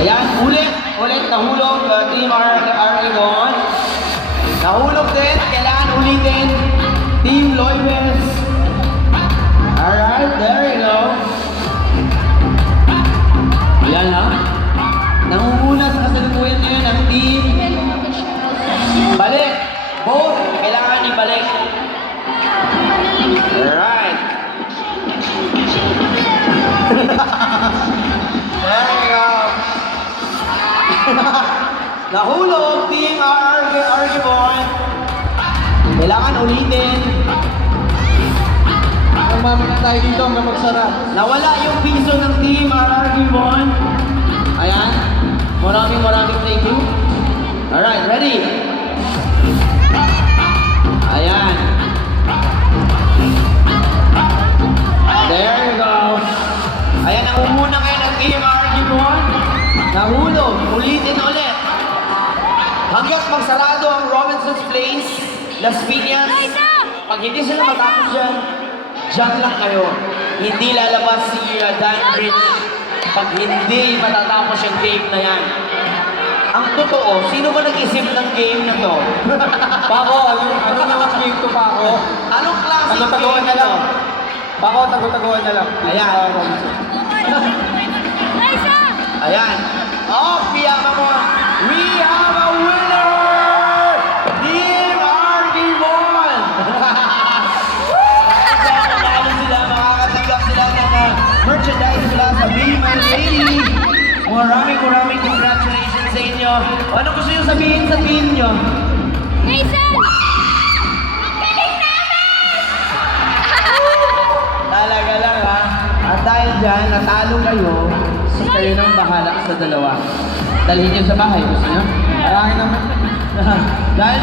Ayan, ulit, nahulog, Team Aragon. Nahulog din, kailangan ulitin, Team Loibes. Alright, there you go. Ayan ha. Nangunguna sa kasalukuyan ngayon ang team. Balik. Both, kailangan ibalik. Alright. There you go. Nahulog, Team Argibon. Kailangan ulitin. Umami na tayo dito hanggang magsara. Nawala yung piso ng Team Argibon. Ayan. Maraming thank you. Alright, ready? Ayan. There you go. Ayan, nangunguna kayo ng Team Argibon. Nahulog. Ulitin ulit. Hanggang magsarado ang Robinson's Place, Las Piñas. Pag hindi sila matapos dyan, dyan lang kayo. Hindi lalabas si Dan Bridge pag hindi matatapos yung game na yan. Ang totoo, sino ba nag-isip ng game na to? Pako, ano naman game to Pako? Anong klaseng Tago-taguan game na lang. to? Pako, tago-taguan na lang. Ayan. Ayan. Oh, piyama mo. We have a winner! Team Argibon! Manalo sila, makakatanggap sila ng merchandise mula sa Be My Lady. Maraming congratulations sa inyo. Ano gusto nyo sabihin sa team nyo? Talaga lang ha. At dahil dyan, natalo kayo, so kayo nang bahala sa dalawa. Dalhin nyo sa bahay, gusto nyo? Marami naman. Dahil